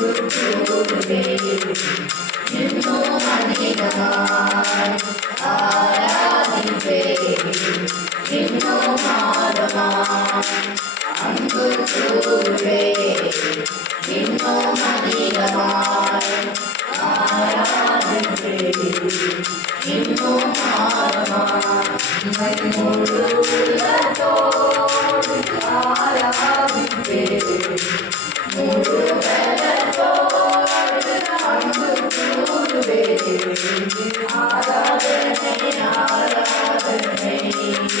You know I need a life.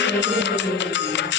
Hallelujah.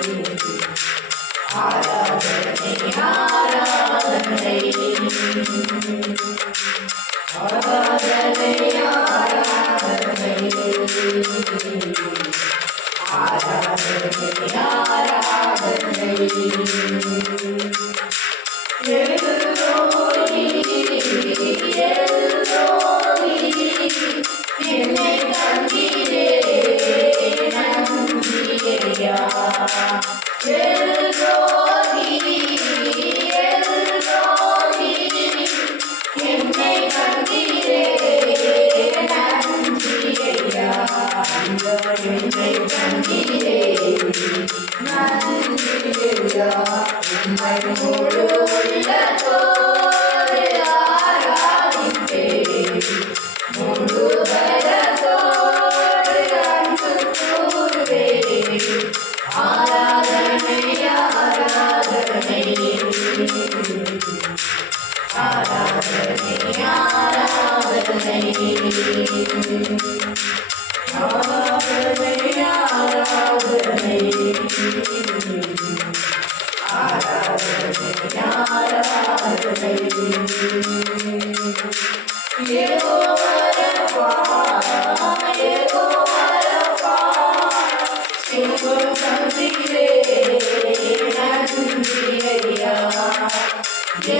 கண்ணே கண்ணீரே நன்றியா உன்னை முழு உள்ளதோடு ஆராதிப்பேன் முழு பலத்தோடு அன்பு கூறுவேன் ஆராதனை ஆராதனை ஆராதனை ஆராதனை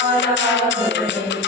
Hallelujah.